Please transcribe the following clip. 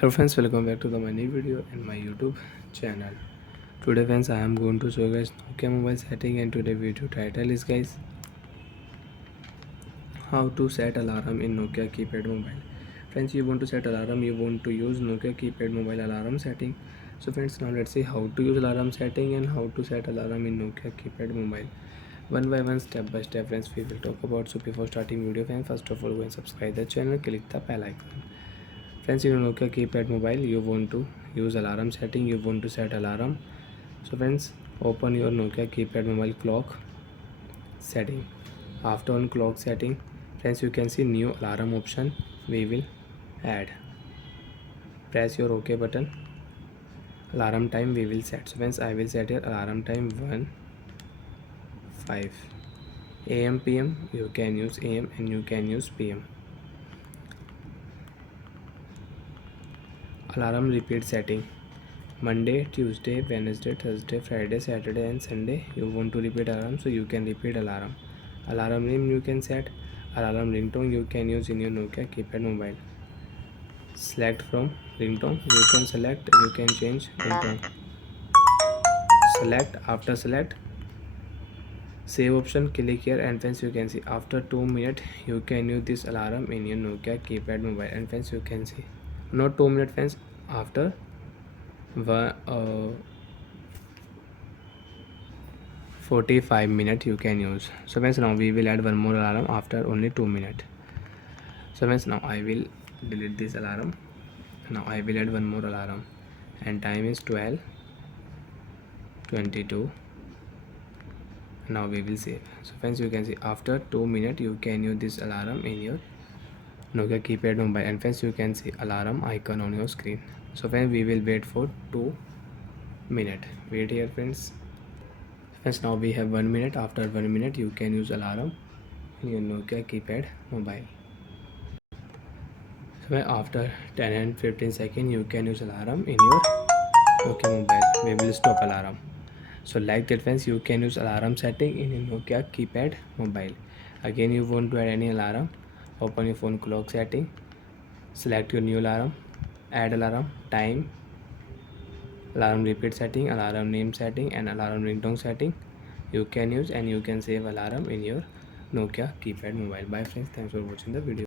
Hello friends, welcome back to my new video in my YouTube channel. Today friends, I am going to show you guys Nokia mobile setting, and today video title is guys how to set alarm in Nokia keypad mobile. Friends, you want to set alarm, you want to use Nokia keypad mobile alarm setting. So friends, now let's see how to use alarm setting and how to set alarm in Nokia keypad mobile. One by one, step by step friends, we will talk about. So before starting video friends, first of all go and subscribe the channel, click the bell icon. Friends, in Nokia keypad mobile, you want to use alarm setting, you want to set alarm. So friends, open your Nokia keypad mobile clock setting. After on clock setting, friends, you can see new alarm option we will add. Press your OK button. Alarm time we will set. So friends, I will set your alarm time 1:05 AM PM. You can use AM and you can use PM. Alarm repeat setting. Monday, Tuesday, Wednesday, Thursday, Friday, Saturday and Sunday you want to repeat alarm, so you can repeat alarm. Alarm name you can set. Alarm ringtone you can use in your Nokia keypad mobile. Select from ringtone, you can select, you can change ringtone. Select, after select save option, click here, and friends you can see after 2 minutes you can use this alarm in your Nokia keypad mobile. And friends you can see not 2 minutes friends, after 45 minutes you can use. So friends, now we will add one more alarm after only 2 minutes. So friends, now I will delete this alarm. Now I will add one more alarm and time is 12:22. Now we will save. So friends, you can see after 2 minutes you can use this alarm in your Nokia keypad mobile. And friends, you can see alarm icon on your screen. So friends, we will wait for 2 minutes. Wait here friends. Friends, now we have 1 minute. After 1 minute you can use alarm in your Nokia keypad mobile. So after 10 and 15 seconds you can use alarm in your Nokia mobile. We will stop alarm. So like that friends, you can use alarm setting in your Nokia keypad mobile. Again, you want to add any alarm, open your phone clock setting, select your new alarm, add alarm, time, alarm repeat setting, alarm name setting and alarm ringtone setting you can use, and you can save alarm in your Nokia keypad mobile. Bye friends, thanks for watching the video.